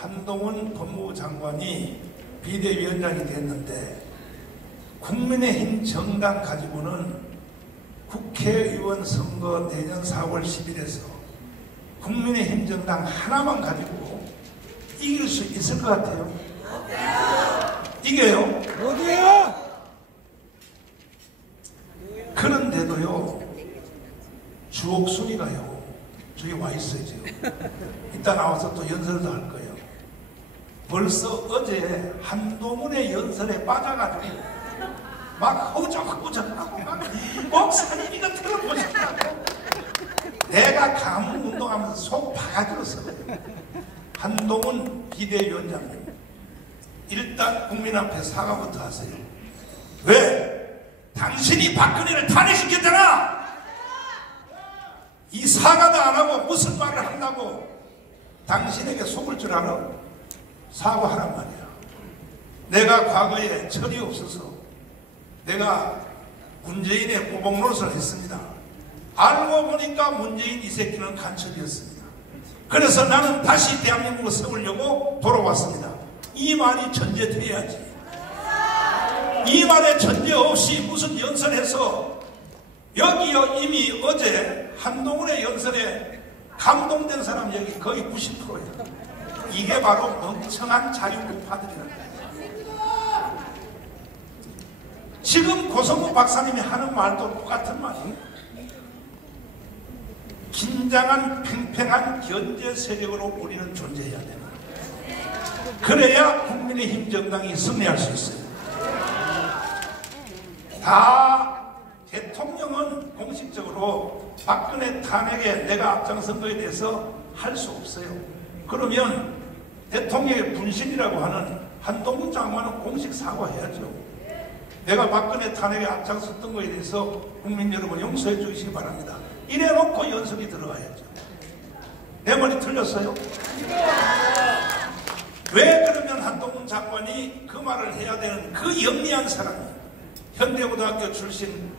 한동훈 법무부 장관이 비대위원장이 됐는데 국민의힘 정당 가지고는 국회의원 선거 내년 4월 10일에서 국민의힘 정당 하나만 가지고 이길 수 있을 것 같아요. 이겨요? 어디요? 그런데도요, 주옥순이가요, 저기 와 있어요, 지금. 이따 나와서 또 연설도 할 거예요. 벌써 어제 한동훈의 연설에 빠져가지고 막 허우적허우적하고 막 목사님 이거 들어보셨다고. 내가 가문 운동하면서 속 바가지로서 한동훈 비대위원장님, 일단 국민 앞에 사과부터 하세요. 왜? 당신이 박근혜를 탄핵시켰잖아. 이 사과도 안 하고 무슨 말을 한다고 당신에게 속을 줄 알아? 사과하란 말이야. 내가 과거에 철이 없어서 내가 문재인의 보복 노릇을 했습니다. 알고 보니까 문재인 이 새끼는 간첩이었습니다. 그래서 나는 다시 대한민국을 세우려고 돌아왔습니다. 이 말이 전제돼야지. 이 말에 전제 없이 무슨 연설해서 여기요, 이미 어제 한동훈의 연설에 감동된 사람 여기 거의 90%예요. 이게 바로 멍청한 자유우파들이라는 거예요. 지금 고성구 박사님이 하는 말도 똑같은 말이에요. 긴장한 팽팽한 견제 세력으로 우리는 존재해야 됩니다. 그래야 국민의힘 정당이 승리할 수 있어요. 다 대통령은 공식적으로 박근혜 탄핵에 내가 앞장선 거에 대해서 할 수 없어요. 그러면 대통령의 분신이라고 하는 한동훈 장관은 공식 사과해야죠. 내가 박근혜 탄핵에 앞장섰던 거에 대해서 국민 여러분 용서해 주시기 바랍니다. 이래놓고 연설이 들어가야죠. 내 말이 틀렸어요? 왜 그러면 한동훈 장관이 그 말을 해야 되는 그 영리한 사람이 현대고등학교 출신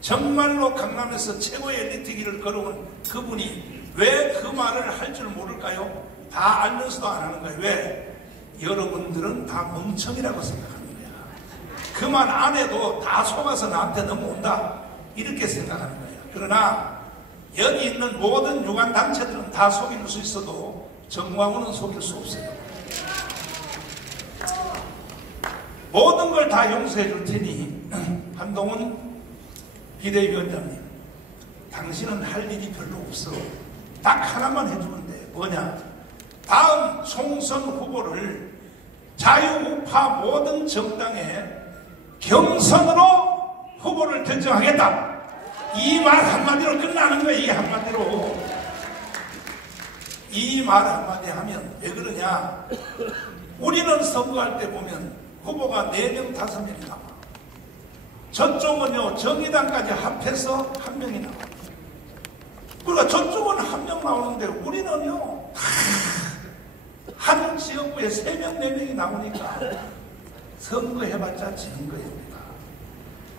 정말로 강남에서 최고의 엘리트 길을 걸어온 그분이 왜 그 말을 할 줄 모를까요? 다 알면서도 안 하는 거예요. 왜? 여러분들은 다 멍청이라고 생각하는 거야. 그 말 안 해도 다 속아서 나한테 넘어온다, 이렇게 생각하는 거야. 그러나 여기 있는 모든 유관단체들은 다 속일 수 있어도 정광훈은 속일 수 없어요. 모든 걸 다 용서해 줄 테니 한동훈 비대위원장님, 당신은 할 일이 별로 없어. 딱 하나만 해주면 돼. 뭐냐? 다음 총선 후보를 자유우파 모든 정당의 경선으로 후보를 결정하겠다. 이 말 한마디로 끝나는 거야. 이 한마디로. 이 말 한마디 하면 왜 그러냐? 우리는 선거할 때 보면 후보가 4명, 5명이 나와. 저쪽은요, 정의당까지 합해서 1명이 나와. 그러니까 저쪽은 1명 나오는데 우리는요, 한 지역구에 3명, 4명이 나오니까 선거해봤자 지는 거예요, 우리가.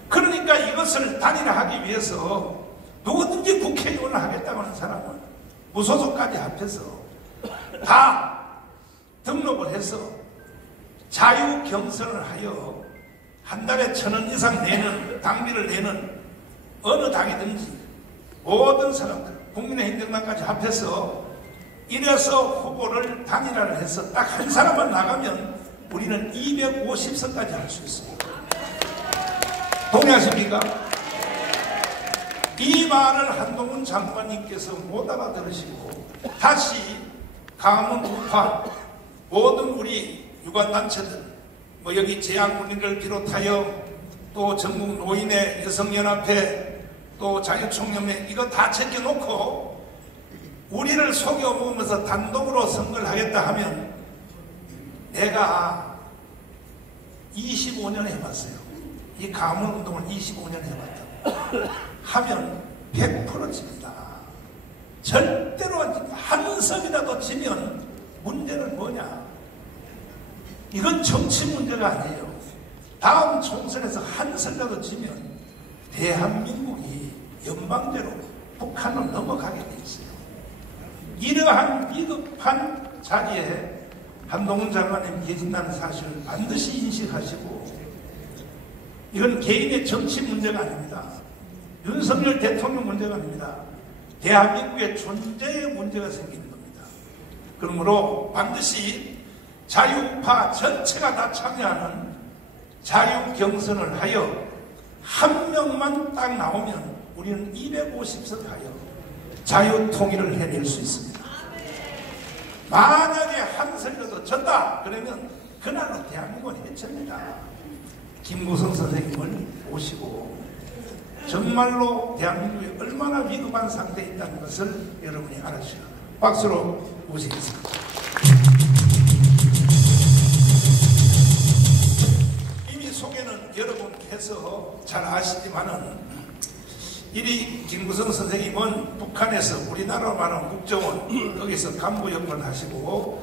그러니까 이것을 단일화하기 위해서 누구든지 국회의원을 하겠다고 하는 사람은 무소속까지 합해서 다 등록을 해서 자유 경선을 하여 한 달에 1,000원 이상 내는, 당비를 내는 어느 당이든지 모든 사람들, 국민의힘 정당까지 합해서 이래서 후보를 단일화를 해서 딱 한 사람만 나가면 우리는 250석까지 할 수 있어요. 동의하십니까? 이 말을 한동훈 장관님께서 못 알아들으시고 다시 가문 우파 모든 우리 유관단체들, 뭐 여기 재향군인을 비롯하여 또 전국 노인의 여성연합회, 또 자유총연맹, 이거 다 챙겨놓고 우리를 속여먹으면서 단독으로 선거를 하겠다 하면 내가 25년 해봤어요. 이 가문운동을 25년 해봤다고 하면 100% 집니다. 절대로 안 집니다. 한 석이라도 지면 문제는 뭐냐? 이건 정치 문제가 아니에요. 다음 총선에서 한 석이라도 지면 대한민국이 연방제로 북한으로 넘어가게 돼 있어요. 이러한 비겁한 자리에 한동훈 장관님 계신다는 사실을 반드시 인식하시고, 이건 개인의 정치 문제가 아닙니다. 윤석열 대통령 문제가 아닙니다. 대한민국의 존재의 문제가 생기는 겁니다. 그러므로 반드시 자유우파 전체가 다 참여하는 자유경선을 하여 한 명만 딱 나오면 우리는 250석 하여 자유통일을 해낼 수 있습니다. 만약에 한 석이라도 졌다 그러면 그날로 대한민국은 해체입니다. 김구성 선생님을 모시고 정말로 대한민국이 얼마나 위급한 상태에 있다는 것을 여러분이 알아주시라. 박수로 모시겠습니다. 이미 소개는 여러분께서 잘 아시지만은, 이리 김구성 선생님은 북한에서 우리나라로 말하는 국정원, 거기서 간부 역할을 하시고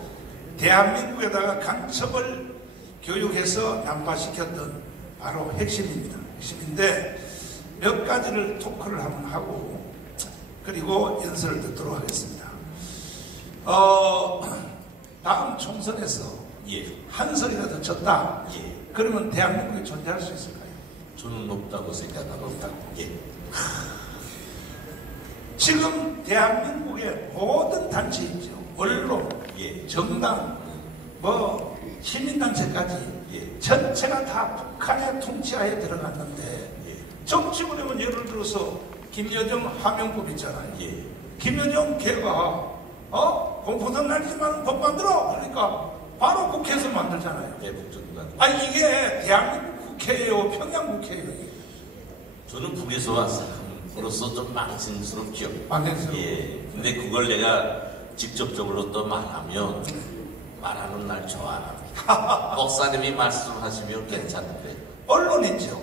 대한민국에다가 간첩을 교육해서 난파시켰던 바로 핵심입니다. 핵심인데 몇 가지를 토크를 한번 하고 그리고 연설을 듣도록 하겠습니다. 다음 총선에서 한 석이라도 졌다. 그러면 대한민국이 존재할 수 있을까요? 저는 없다고 생각하고 없다고. 지금 대한민국의 모든 단체 있죠. 언론, 정당, 시민단체까지 전체가 다 북한의 통치하에 들어갔는데, 정치고 되면 예를 들어서 김여정 하명법 있잖아요. 김여정 걔가 공포선 날리지만 법 만들어 그러니까 바로 국회에서 만들잖아요. 아니 이게 대한민국 국회예요, 평양 국회예요. 저는 북에서 왔어요. 으로서 좀 망신스럽죠. 망신스럽죠. 근데 그걸 내가 직접적으로 또 말하면 말하는 날 좋아합니다. 목사님이 말씀하시면 괜찮은데. 언론 있죠.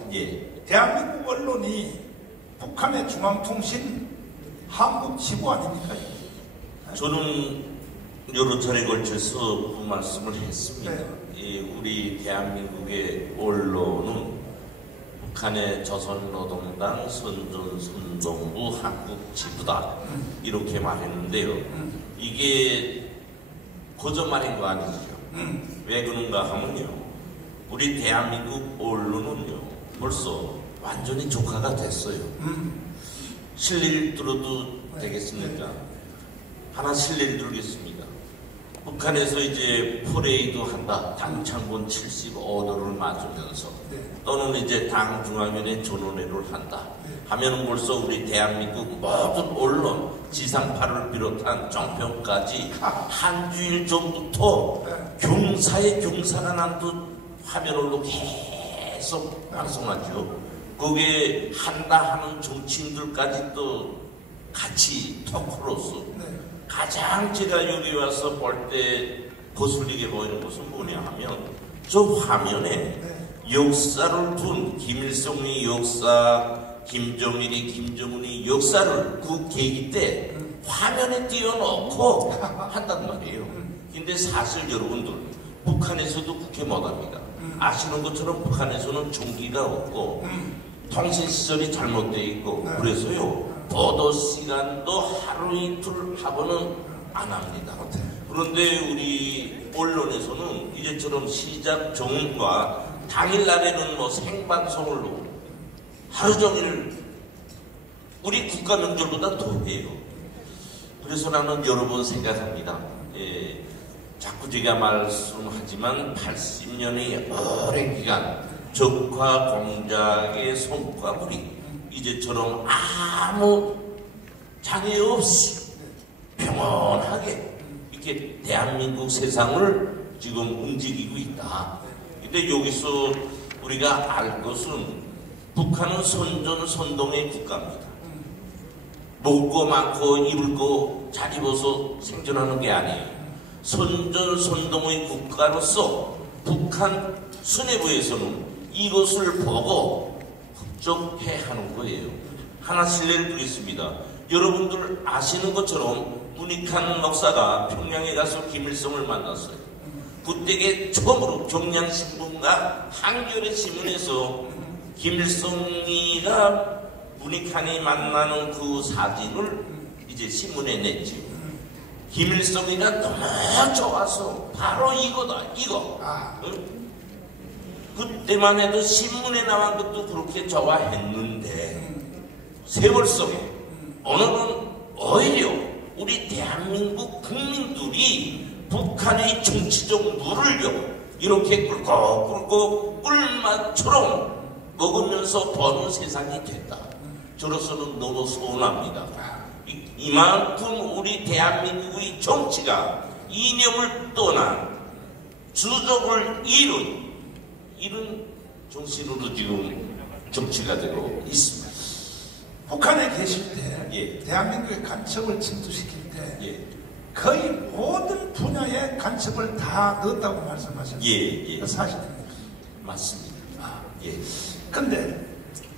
대한민국 언론이 북한의 중앙통신 한국 지부 아닙니까? 저는 여러 차례 걸쳐서 그 말씀을 했습니다. 우리 대한민국의 언론은 북한의 조선노동당 선전선동부 한국지부다 이렇게 말했는데요. 이게 거짓말인 거 아니죠. 왜 그런가 하면요, 우리 대한민국 언론은요 벌써 완전히 조카가 됐어요. 실례를 들어도 되겠습니까? 하나 실례를 들겠습니다. 북한에서 이제 퍼레이드 한다. 당창군 75도를 맞으면서 또는 이제 당 중앙위원회 전원회를 한다 하면은 벌써 우리 대한민국 모든 언론 지상파를 비롯한 정평까지 한 주일 전부터 경사에 경사가 난 듯 화면으로 계속 방송하죠. 거기에 한다 하는 정치인들까지 또 같이 토크로서 가장 제가 여기 와서 볼 때 거슬리게 보이는 것은 뭐냐 하면 저 화면에 역사를 둔 김일성의 역사, 김정일이, 김정은이 역사를 그 계기 때 화면에 띄워놓고 한단 말이에요. 근데 사실 여러분들 북한에서도 그렇게 못합니다. 아시는 것처럼 북한에서는 전기가 없고 통신시설이 잘못되어 있고 그래서요 보도 시간도 하루 이틀 하고는 안 합니다. 그런데 우리 언론에서는 이제처럼 시작 전과 당일날에는 뭐 생방송으로 하루 종일 우리 국가 명절보다 더 해요. 그래서 나는 여러 번 생각합니다. 자꾸 제가 말씀하지만 80년의 오랜 기간 적화 공작의 성과물이 이제처럼 아무 장애 없이 평온하게 이렇게 대한민국 세상을 지금 움직이고 있다. 근데 여기서 우리가 알 것은 북한은 선전선동의 국가입니다. 먹을 거 많고 입을 거 잘 입어서 생존하는 게 아니에요. 선전선동의 국가로서 북한 수뇌부에서는 이것을 보고 국적해 하는 거예요. 하나 실례를 드리겠습니다. 여러분들 아시는 것처럼 문익환 목사가 평양에 가서 김일성을 만났어요. 그때에 처음으로 경향신문과 한겨레 신문에서 김일성이가 문익환이 만나는 그 사진을 이제 신문에 냈죠. 김일성이가 너무 좋아서 바로 이거다 이거. 응? 그때만 해도 신문에 나온 것도 그렇게 좋아했는데 세월 속에 오늘은 오히려 우리 대한민국 국민들이 북한의 정치적 물을 이렇게 꿀꺽꿀꺽 꿀맛처럼 먹으면서 보는 세상이 됐다. 저로서는 너무 서운합니다. 이만큼 우리 대한민국의 정치가 이념을 떠난 주적을 이룬 정신으로 지금 정치가 되고 있습니다. 북한에 계실 때 예. 대한민국의 간첩을 침투시킬 때 예. 거의 모든 분야의 간첩을 다 넣었다고 말씀하셨어요. 예. 그 사실입니다. 맞습니다. 예. 근데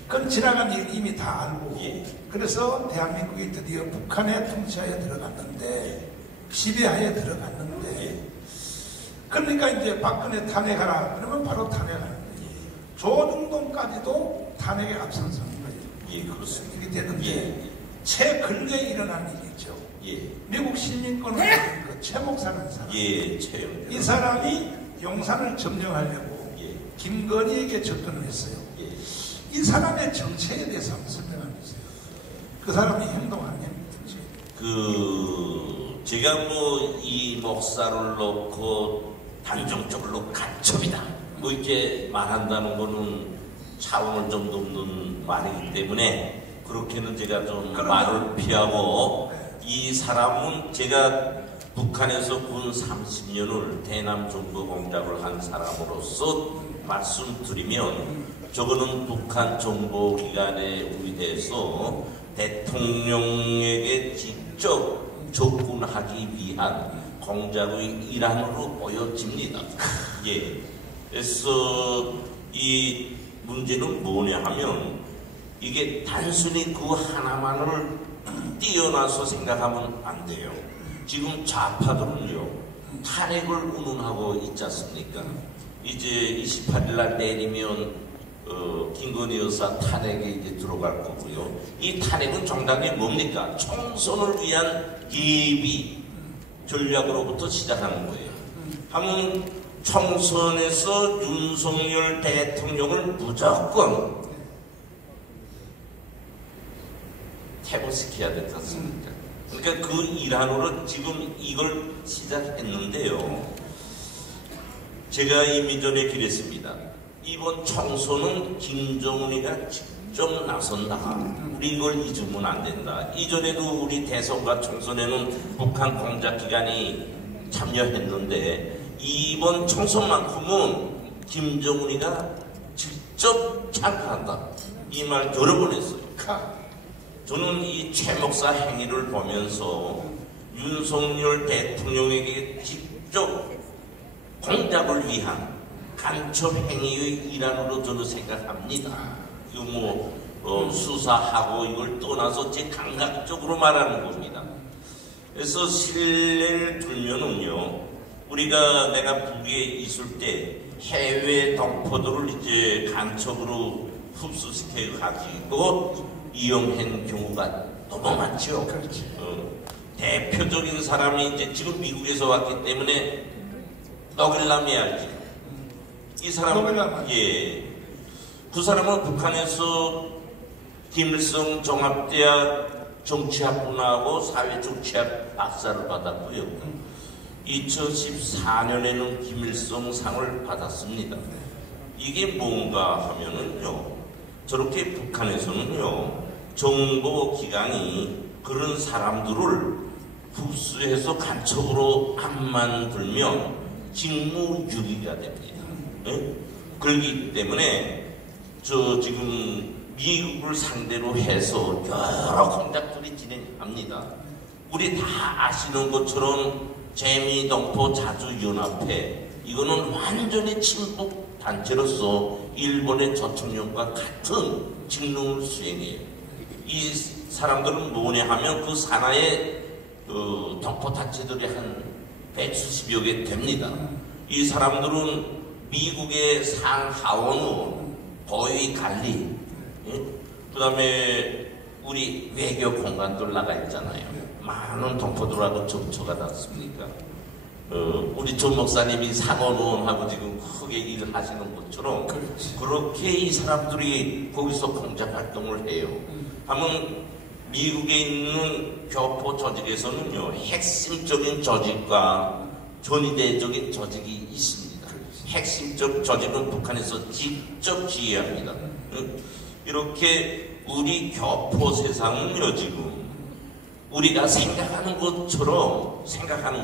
그건 지나간 일 이미 다 알고 예. 그래서 대한민국이 드디어 북한의 통치하에 들어갔는데 지배하에 들어갔는데 예. 그러니까 이제 박근혜 탄핵하라 그러면 바로 탄핵하는 거예요. 조중동까지도 탄핵에 앞선서는 거예요. 예, 그렇습니다. 이게 되는데 예. 최근에 일어난 일이죠. 예. 미국 시민권을 가진 그 최 목사라는 사람. 예, 채용. 이 사람이 용산을 점령하려고 예. 김건희에게 접근을 했어요. 예. 이 사람의 정체에 대해서 한번 설명해 주세요. 그 사람이 행동하는 정체. 제가 뭐 이 목사를 놓고 단정적으로 간첩이다 뭐 이렇게 말한다는 거는 차원을 좀 넘는 말이기 때문에 그렇게는 제가 좀 말을 피하고 이 사람은 제가 북한에서 군 30년을 대남 정보 공작을 한 사람으로서 말씀드리면 저거는 북한 정보기관에 의대해서 대통령에게 직접 접근하기 위한 공작의 일환으로 보여집니다. 예. 그래서 이 문제는 뭐냐 하면 이게 단순히 그 하나만을 뛰어나서 생각하면 안 돼요. 지금 좌파들은요 탄핵을 운운하고 있지 않습니까? 이제 28일 날 내리면 김건희 여사 탄핵에 이제 들어갈 거고요. 이 탄핵은 정당이 뭡니까? 총선을 위한 예비 전략으로부터 시작하는 거예요. 하면 총선에서 윤석열 대통령을 무조건 퇴보시켜야 될 것 같습니다. 그러니까 그 일환으로 지금 이걸 시작했는데요. 제가 이미 전에 그랬습니다. 이번 총선은 김정은이가 직접 나선다. 우리 이걸 잊으면 안 된다. 이전에도 우리 대선과 총선에는 북한 공작기관이 참여했는데 이번 총선만큼은 김정은이가 직접 참가한다. 이 말 여러 번 했어요. 저는 이 최 목사 행위를 보면서 윤석열 대통령에게 직접 공작을 위한 간첩 행위의 일환으로 저는 생각합니다. 이거 뭐 수사하고 이걸 떠나서 제 감각적으로 말하는 겁니다. 그래서 실례를 들면은요, 내가 북에 있을 때 해외 동포들을 이제 간첩으로 흡수시켜 가지고 이용한 경우가 너무 많죠. 대표적인 사람이 이제 지금 미국에서 왔기 때문에 떡일남이 알지. 이 사람, 예. 그 사람은 북한에서 김일성 종합대학 정치학부나하고 사회적 취학 박사를 받았고요. 2014년에는 김일성 상을 받았습니다. 이게 뭔가 하면은요, 저렇게 북한에서는요, 정보기관이 그런 사람들을 흡수해서 간첩으로 안 만들면 직무유기가 됩니다. 네? 그렇기 때문에 지금 미국을 상대로 해서 여러 공작들이 진행합니다. 우리 다 아시는 것처럼 재미동포 자주연합회, 이거는 완전히 친북 단체로서 일본의 조총련과 같은 직능을 수행해요. 이 사람들은 뭐냐 하면 그 산하에 동포 단체들이 한 100수십여 개 됩니다. 이 사람들은 미국의 상하원 의원, 보위 관리, 예? 그 다음에 우리 외교 공간들 나가 있잖아요. 많은 동포들하고 접촉하지 않습니까? 우리 조 목사님이 상원의원하고 지금 크게 일을 하시는 것처럼 그렇지. 그렇게 이 사람들이 거기서 공작 활동을 해요. 하면 미국에 있는 교포 조직에서는요, 핵심적인 조직과 전위대적인 조직이 있습니다. 핵심적 조직은 북한에서 직접 지휘합니다. 이렇게 우리 교포 세상은요, 지금 우리가 생각하는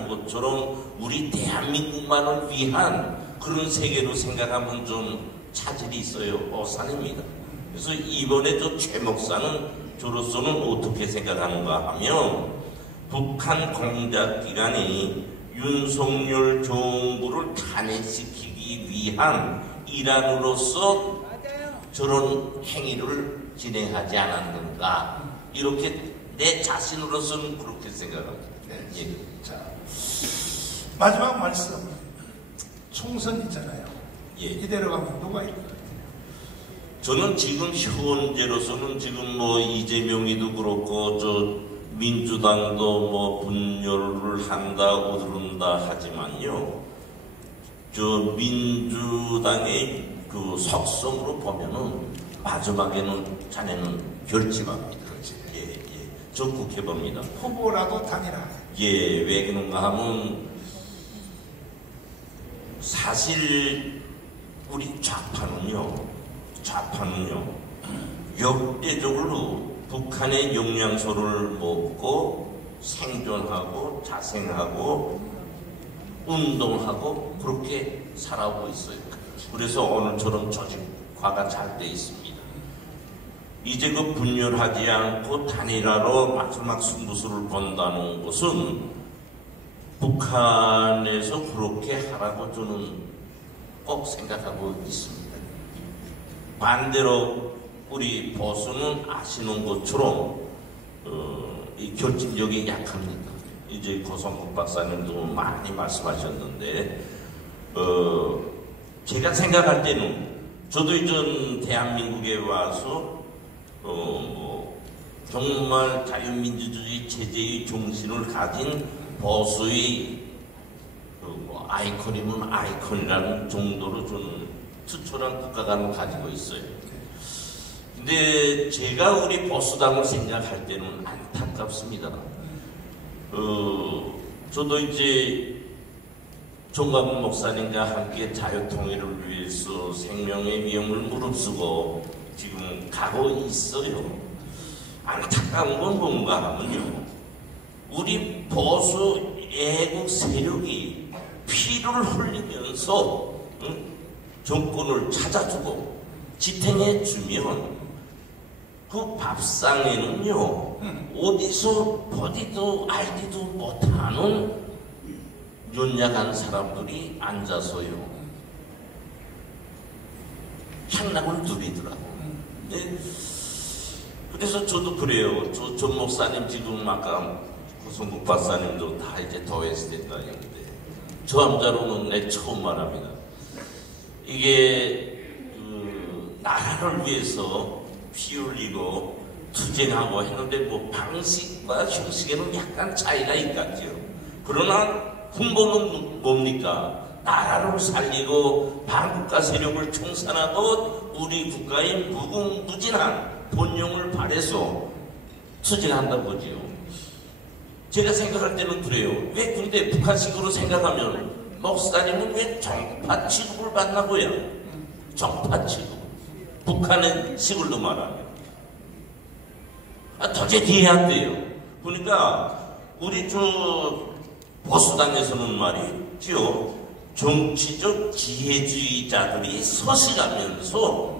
것처럼 우리 대한민국만을 위한 그런 세계로 생각하면 좀 차질이 있어요. 오산입니다. 그래서 이번에 저 최 목사는 저로서는 어떻게 생각하는가 하면 북한 공작 기관이 윤석열 정부를 탄핵시키기 위한 일환으로서 저런 행위를 진행하지 않았는가, 이렇게 내 자신으로서는 그렇게 생각합니다. 네. 예. 자, 마지막 말씀. 총선 있잖아요. 예. 이대로 가면 누가 이길 것 같아요? 저는 지금 현재로서는 지금 뭐 이재명이도 그렇고 저 민주당도 뭐 분열을 한다 오르른다 하지만요, 저 민주당의 그 속성으로 보면은 마지막에는 자네는 결집합니다. 좀 국회봅니다. 후보라도 단일화. 예, 왜 그런가 하면 사실 우리 좌파는요 역대적으로 북한의 영양소를 먹고 생존하고 자생하고 운동하고 그렇게 살아오고 있어요. 그래서 오늘처럼 조직화가 잘 돼 있습니다. 이제 그 분열하지 않고 단일화로 마지막 승부수를 본다는 것은 북한에서 그렇게 하라고 저는 꼭 생각하고 있습니다. 반대로 우리 보수는 아시는 것처럼 이 결집력이 약합니다. 이제 고성국 박사님도 많이 말씀하셨는데 제가 생각할 때는 저도 이전 대한민국에 와서 정말 자유민주주의 체제의 정신을 가진 보수의 아이콘이면 아이콘이라는 정도로 저는 투철한 국가관을 가지고 있어요. 근데 제가 우리 보수당을 생각할 때는 안타깝습니다. 저도 이제 정광훈 목사님과 함께 자유통일을 위해서 생명의 위험을 무릅쓰고 지금 가고 있어요. 안타까운 건 뭔가 하면요, 우리 보수 애국 세력이 피를 흘리면서 정권을 찾아주고 지탱해주면 그 밥상에는요, 어디서 보디도 알지도 못하는 연약한 사람들이 앉아서요 향락을 누리더라고. 그래서 저도 그래요. 전 목사님 지금 아까 고성국 박사님도 다 이제 도에스 됐다는데 저 남자로는 내 처음 말합니다. 이게 나라를 위해서 피 흘리고 투쟁하고 했는데 뭐 방식과 형식에는 약간 차이가 있겠죠. 그러나 근본은 뭡니까? 나라를 살리고 반국가 세력을 청산하고 우리 국가의 무궁무진한 본용을 발해서 투쟁한다는 거지요. 제가 생각할 때는 그래요. 왜 근데 북한식으로 생각하면 목사님은 왜 정파 취급을 받나고요? 정파 취급. 북한의 식으로 말하면 도저히 이해 안 돼요. 그러니까 우리 보수당에서는 말이죠, 정치적 지혜주의자들이 서식하면서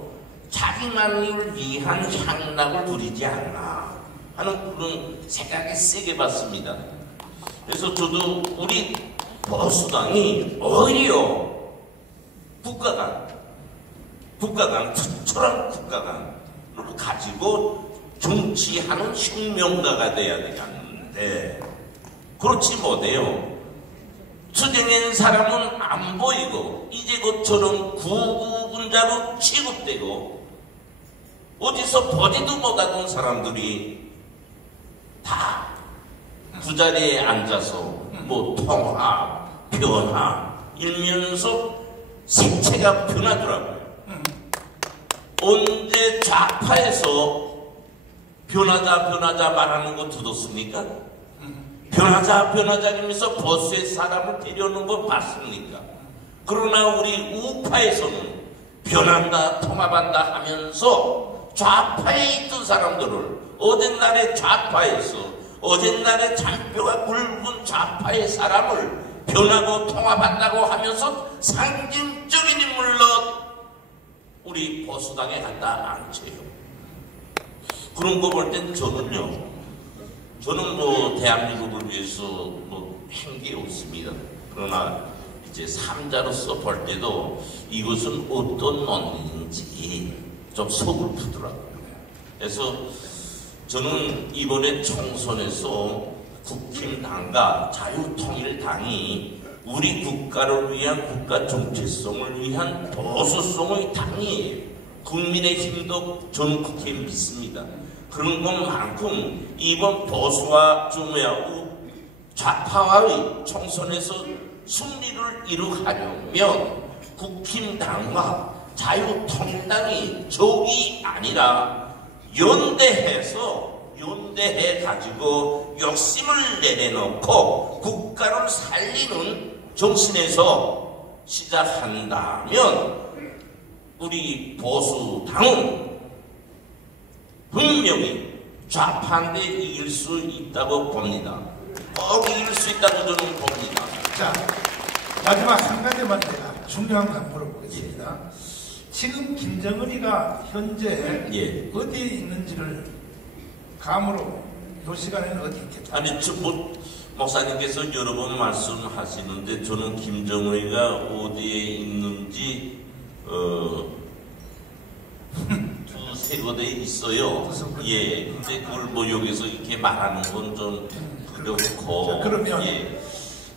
자기만을 위한 향락을 누리지 않나 하는 그런 생각이 세게 받습니다. 그래서 저도 우리 보수당이 오히려 국가관, 투철한 국가관을 가지고 정치하는 혁명가가 돼야 되겠는데 그렇지 못해요. 투쟁한 사람은 안 보이고 이제 그처럼 구구분자로 취급되고 어디서 보지도 못하는 사람들이 다 그 자리에 앉아서 뭐 통화, 변화 일면서 색채가 변하더라고요. 언제 좌파에서 변하자 말하는 거 들었습니까? 변하자 하면서 버스에 사람을 데려오는 거 봤습니까? 그러나 우리 우파에서는 변한다 통합한다 하면서 좌파에 있던 사람들을 어젠날에 좌파에서 어젠날에 잔뼈가 굵은 좌파의 사람을 변하고 통합한다고 하면서 상징적인 인물로 우리 보수당에 갖다 앉혀요. 그런 거 볼 땐 저는 뭐 대한민국을 위해서 뭐 한 게 없습니다. 그러나 이제 삼자로서 볼 때도 이것은 어떤 논리인지 좀 속을 푸더라고요. 그래서 저는 이번에 총선에서 국힘당과 자유통일당이 우리 국가를 위한 국가 정체성을 위한 보수성의 당이에요. 국민의힘도 저는 그렇게 믿습니다. 그런 것만큼 이번 보수와 좌파와의 총선에서 승리를 이루려면 국힘당과 자유통일당이 적이 아니라 연대해 가지고 욕심을 내려놓고 국가를 살리는 정신에서 시작한다면 우리 보수당은 분명히 좌파한테 이길 수 있다고 봅니다. 꼭 이길 수 있다고 저는 봅니다. 자, 마지막 한 가지만 제가 중요한 거 물어보겠습니다. 지금 김정은이가 현재 어디에 있는지를 감으로 이 시간에는 어디 있겠다? 아니, 목사님께서 여러 번 말씀하시는데 저는 김정은이가 어디에 있는지 두세 군데 있어요. 예. 근데 그걸 뭐 여기서 이렇게 말하는 건 좀 그렇고. 자, 그러면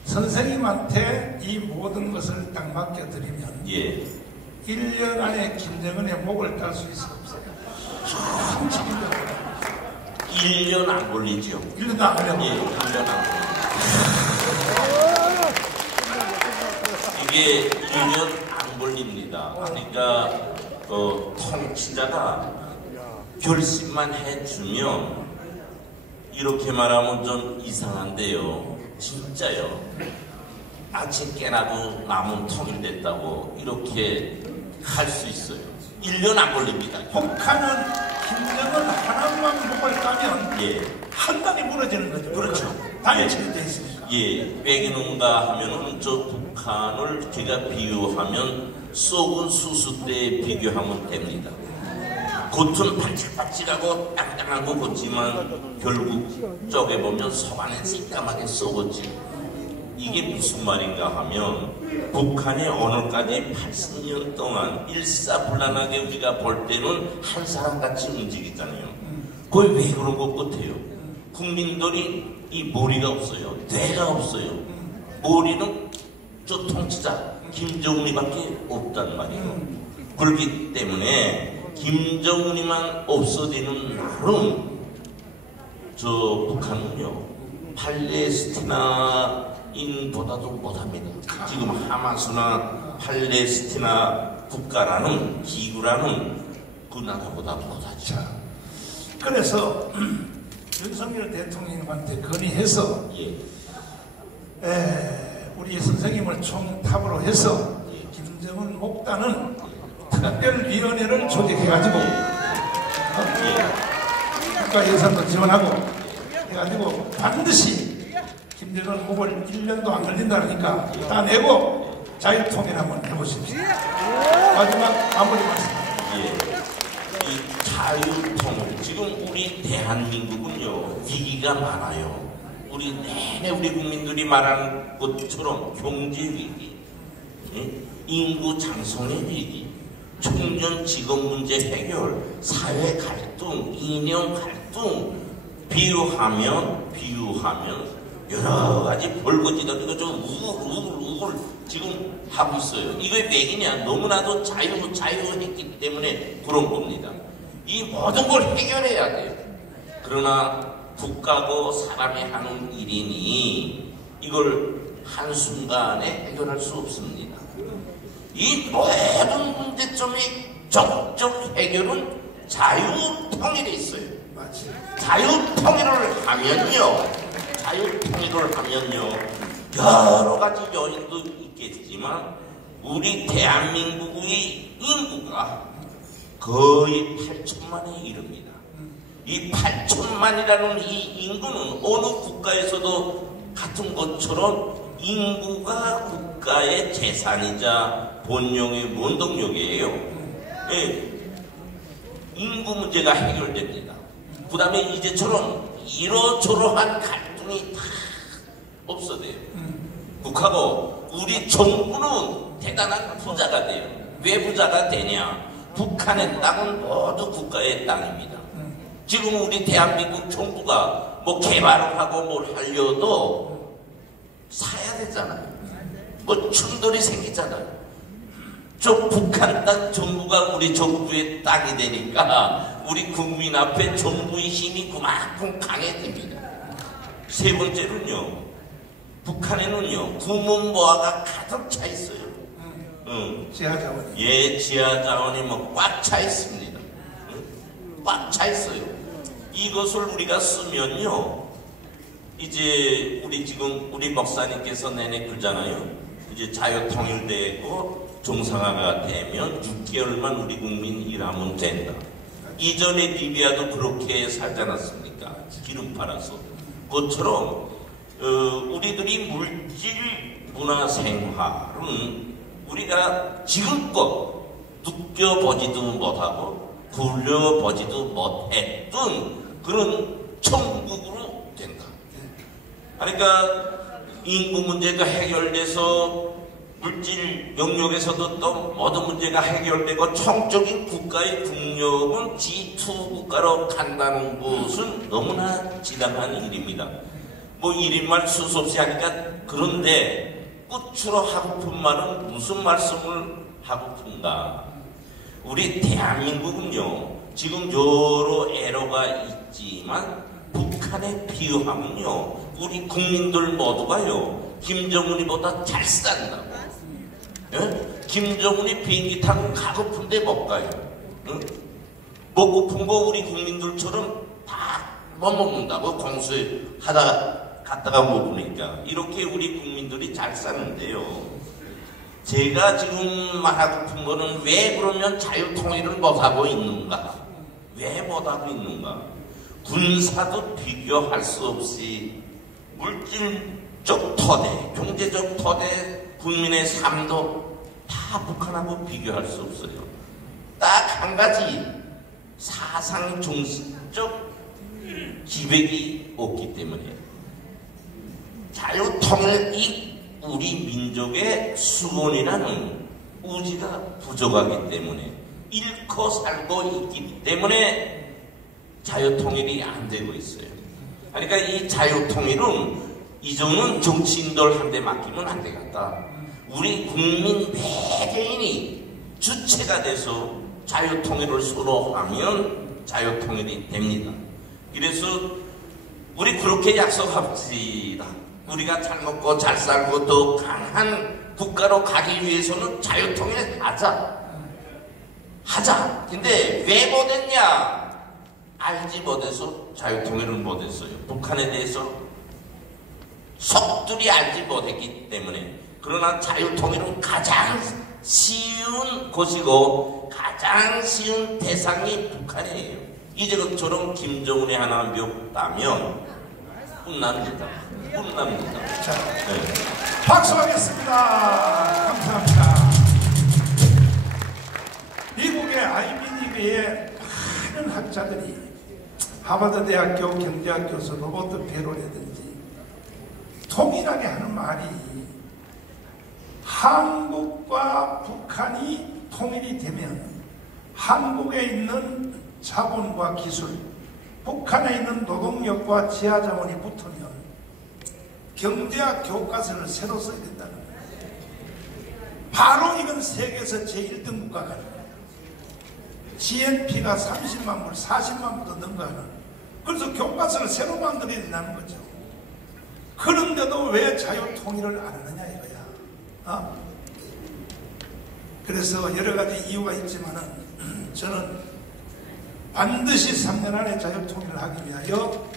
선생님한테 이 모든 것을 딱 맡겨드리면 1년 안에 김정은의 목을 딸 수 있어 없어요? 1년 안 걸리죠. 1년도 안 걸려. 1년 안 걸리죠. 이게 1년 안 걸립니다. 그러니까 통치자가 결심만 해주면 이렇게 말하면 좀 이상한데요. 진짜요. 아침 깨나고 남은 통일됐다고 이렇게 할 수 있어요. 1년 안 걸립니다. 북한은 김정은 하나만 목을 따면 한 방에 무너지는 거죠. 그렇죠. 단일체가 되어 있으니까. 왜 그런가 하면은 저 북한을 제가 비유하면 썩은 수수대에 비교하면 됩니다. 겉은 반짝반짝하고 땅땅하고 걷지만 결국 쪼개보면 속 안에 새까맣게 썩었지. 이게 무슨 말인가 하면 북한이 오늘까지 80년 동안 일사불란하게 우리가 볼 때는 한 사람같이 움직이잖아요. 그게 왜 그런 것 같아요? 국민들이 이 머리가 없어요. 뇌가 없어요. 머리는 저 통치자 김정은이밖에 없단 말이에요. 그렇기 때문에 김정은이만 없어지는 날은 저 북한은요 팔레스티나인보다도 못합니다. 지금 하마스나 팔레스티나 국가라는 기구라는 그 나라보다 못하죠. 그래서 윤석열 대통령님한테 건의해서 우리 선생님을 총탑으로 해서 김정은 목단은 특별위원회를 조직해가지고 국가 예산도 지원하고 해가지고 반드시 김정은 목을 1년도 안 걸린다 그러니까 따내고 자유통일 한번 해보십시오. 마지막 마무리 말씀. 이 자유통일 지금 우리 대한민국은요 위기가 많아요. 우리 국민들이 말하는 것처럼 경제 위기, 인구 장성의 위기, 청년 직업 문제 해결, 사회 갈등, 이념 갈등 비유하면 여러 가지 벌거지가 좀 우글 지금 하고 있어요. 이거 왜 맥이냐? 너무나도 자유했기 때문에 그런 겁니다. 이 모든 걸 해결해야 돼요. 그러나 국가고 사람이 하는 일이니 이걸 한순간에 해결할 수 없습니다. 이 모든 문제점의 적극적 해결은 자유통일에 있어요. 자유통일을 하면요 여러 가지 요인도 있겠지만 우리 대한민국의 인구가 거의 8천만에 이릅니다. 이 8천만이라는 이 인구는 어느 국가에서도 같은 것처럼 인구가 국가의 재산이자 본용의 원동력이에요. 예. 인구 문제가 해결됩니다. 그 다음에 이제처럼 이러저러한 갈등이 다 없어져요. 북하고 우리 정부는 대단한 부자가 돼요. 왜 부자가 되냐? 북한의 땅은 모두 국가의 땅입니다. 지금 우리 대한민국 정부가 뭐 개발을 하고 뭘 하려도 사야 되잖아요. 뭐 충돌이 생기잖아요. 저 북한 땅 정부가 우리 정부의 땅이 되니까 우리 국민 앞에 정부의 힘이 그만큼 강해집니다. 세 번째는요, 북한에는요 구문모아가 가득 차 있어요. 지하자원이. 예, 지하자원이 뭐 꽉 차 있습니다. 꽉 차 있어요. 이것을 우리가 쓰면요, 이제 우리 목사님께서 내내 그러잖아요. 이제 자유통일되고 정상화가 되면 6개월만 우리 국민 일하면 된다. 이전에 리비아도 그렇게 살지 않았습니까? 기름 팔아서. 그것처럼 우리들이 물질 문화 생활은 우리가 지금껏 느껴보지도 못하고 굴려보지도 못했던 그런 천국으로 된다. 그러니까 인구 문제가 해결돼서 물질 영역에서도 또 모든 문제가 해결되고 총적인 국가의 국력은 G2 국가로 간다는 것은 너무나 지당한 일입니다. 뭐 1인말 수없이 하니까. 그런데 끝으로 하고픈 말은 무슨 말씀을 하고픈가? 우리 대한민국은요 지금 여러 애로가 있지만 북한에 비유하면요 우리 국민들 모두가요 김정은이보다 잘 산다고. 예? 김정은이 비행기 타고 가고픈데 못 가요. 응? 먹고픈 거 우리 국민들처럼 다 못 먹는다고. 공수하다 갔다가 먹으니까 이렇게 우리 국민들이 잘 사는데요. 제가 지금 말하고픈 거는 왜 그러면 자유통일을 못하고 있는가? 왜 못하고 있는가? 군사도 비교할 수 없이 물질적 토대, 경제적 토대, 국민의 삶도 다 북한하고 비교할 수 없어요. 딱 한 가지 사상 중심적 기백이 없기 때문에 자유통일 이 우리 민족의 수본이라는 우지가 부족하기 때문에 잃고 살고 있기 때문에 자유통일이 안 되고 있어요. 그러니까 이 자유통일은 이전은 정치인들한테 맡기면 안 되겠다. 우리 국민 매개인이 주체가 돼서 자유통일을 서로 하면 자유통일이 됩니다. 그래서 우리 그렇게 약속합시다. 우리가 잘 먹고 잘 살고 더 강한 국가로 가기 위해서는 자유통일 하자. 근데 왜 못했냐? 알지 못해서 자유통일을 못했어요. 북한에 대해서 속들이 알지 못했기 때문에. 그러나 자유통일은 가장 쉬운 곳이고 가장 쉬운 대상이 북한이에요. 이제처럼 김정은이 하나 멱다면 끝납니다. 자, 네. 박수하겠습니다. 감사합니다. 미국의 아이비리그의 많은 학자들이 하버드 대학교 경제학 교수 로버트 베로라든지 통일하게 하는 말이 한국과 북한이 통일이 되면 한국에 있는 자본과 기술, 북한에 있는 노동력과 지하자원이 붙으면 경제학 교과서를 새로 써야 된다는 거예요. 바로 이건 세계에서 제1등 국가가 GNP가 30만 불, 40만 불도 넘어가는 그래서 교과서를 새로 만들어야 된다는 거죠. 그런데도 왜 자유통일을 안 하느냐 이거야. 그래서 여러 가지 이유가 있지만은 저는 반드시 3년 안에 자유통일을 하기 위하여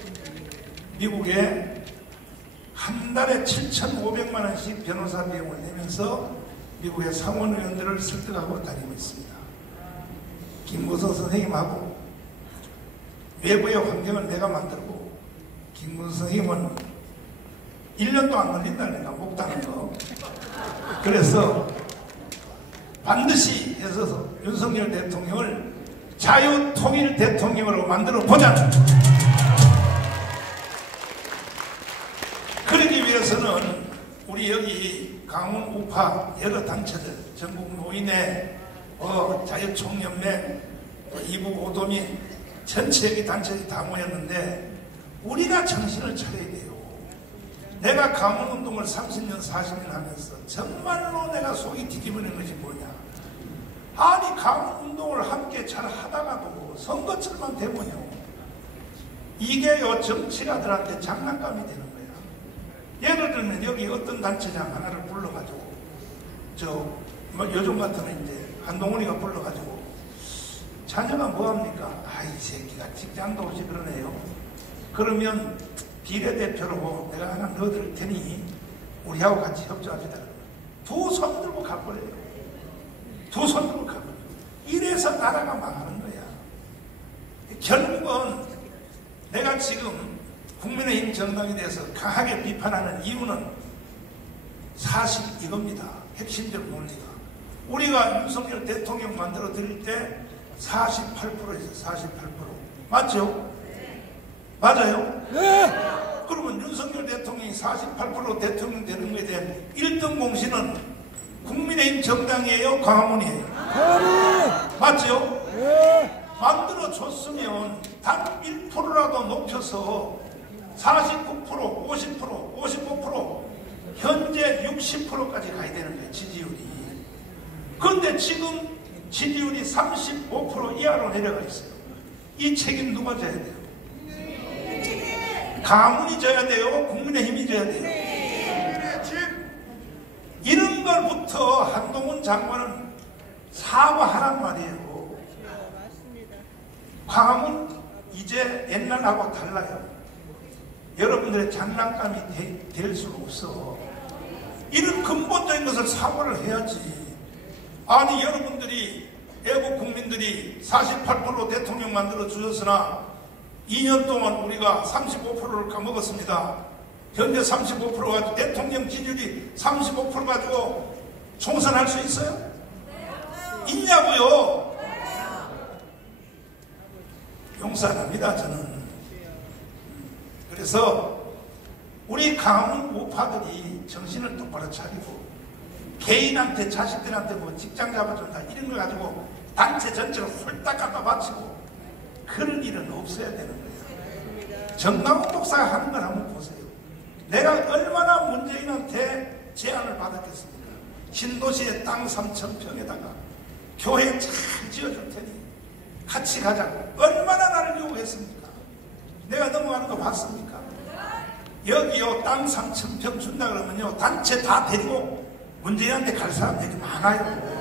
미국에 한 달에 7,500만 원씩 변호사 비용을 내면서 미국의 상원의원들을 설득하고 다니고 있습니다. 김무성 선생님하고 외부의 환경을 내가 만들고, 김무성 선생님은 1년도 안 걸린다니까 목다는 거. 그래서 반드시 해서 윤석열 대통령을 자유통일 대통령으로 만들어 보자. 그러기 위해서는 우리 여기 강원 우파 여러 단체들, 전국 노인회, 자유총연맹, 이북 오도민 전체 여기 단체들이 다 모였는데 우리가 정신을 차려야 돼요. 내가 강원운동을 30년 40년 하면서 정말로 내가 속이 뒤집어낸 것이 뭐냐. 아니 강원운동을 함께 잘 하다가도 선거철만 되면요, 이게요 정치가들한테 장난감이 되는 거야. 예를 들면 여기 어떤 단체장 하나를 불러가지고 요즘 같으면 이제 한동훈이가 불러가지고 자녀가 뭐합니까? 이 새끼가 직장도 없이 그러네요. 그러면 비례대표로 내가 하나 넣어드릴 테니 우리하고 같이 협조합시다. 두 손 들고 가버려요. 두 손 들고 가버려요. 이래서 나라가 망하는 거야. 결국은 내가 지금 국민의힘 정당에 대해서 강하게 비판하는 이유는 사실 이겁니다. 핵심적 논리가. 우리가 윤석열 대통령 만들어 드릴 때 48%에서 48%. 맞죠? 맞아요? 네. 그러면 윤석열 대통령이 48% 대통령 되는 것에 대한 1등 공신은 국민의힘 정당이에요? 광화문이에요? 맞죠? 네. 만들어줬으면 단 1%라도 높여서 49%, 50%, 55%, 현재 60%까지 가야 되는 거예요, 지지율이. 그런데 지금 지지율이 35% 이하로 내려가 있어요. 이 책임 누가 져야 돼요? 가문이 져야 돼요? 국민의힘이 져야 돼요? 이런 걸부터 한동훈 장관은 사과하란 말이에요. 광화문 이제 옛날하고 달라요. 여러분들의 장난감이 될 수가 없어. 이런 근본적인 것을 사과를 해야지. 아니 여러분들이 애국 국민들이 48% 대통령 만들어 주셨으나 2년 동안 우리가 35%를 까먹었습니다. 현재 35% 가지고 대통령 지지율이 35% 가지고 총선할 수 있어요? 있냐고요? 용서 안 합니다, 저는. 그래서 우리 강원 우파들이 정신을 똑바로 차리고 개인한테 자식들한테 뭐 직장 잡아준다 이런 걸 가지고 단체 전체를 홀딱 갖다 바치고 그런 일은 없어야 되는 거예요. 정강훈 목사가 하는 걸 한번 보세요. 내가 얼마나 문재인한테 제안을 받았겠습니까? 신도시의 땅 3,000평에다가 교회 잘 지어줄 테니 같이 가자고 얼마나 나를 요구했습니까? 내가 넘어가는 거 봤습니까? 여기요 땅 3,000평 준다 그러면요 단체 다 데리고 문재인한테 갈 사람들이 많아요.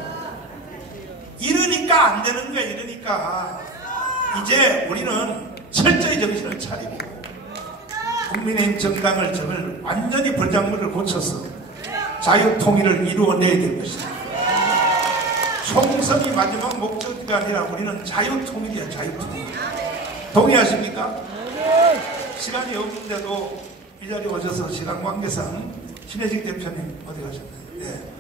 이러니까 안 되는 거야. 이러니까 이제 우리는 철저히 정신을 차리고 국민의힘 정당을 저걸 완전히 벌장물을 고쳐서 자유통일을 이루어내야 될 것이다. 총선이 마지막 목적이 아니라 우리는 자유통일이야. 자유통일. 동의하십니까? 시간이 없는데도 이 자리에 오셔서 시간 관계상 신혜직 대표님 어디 가셨나요? 네.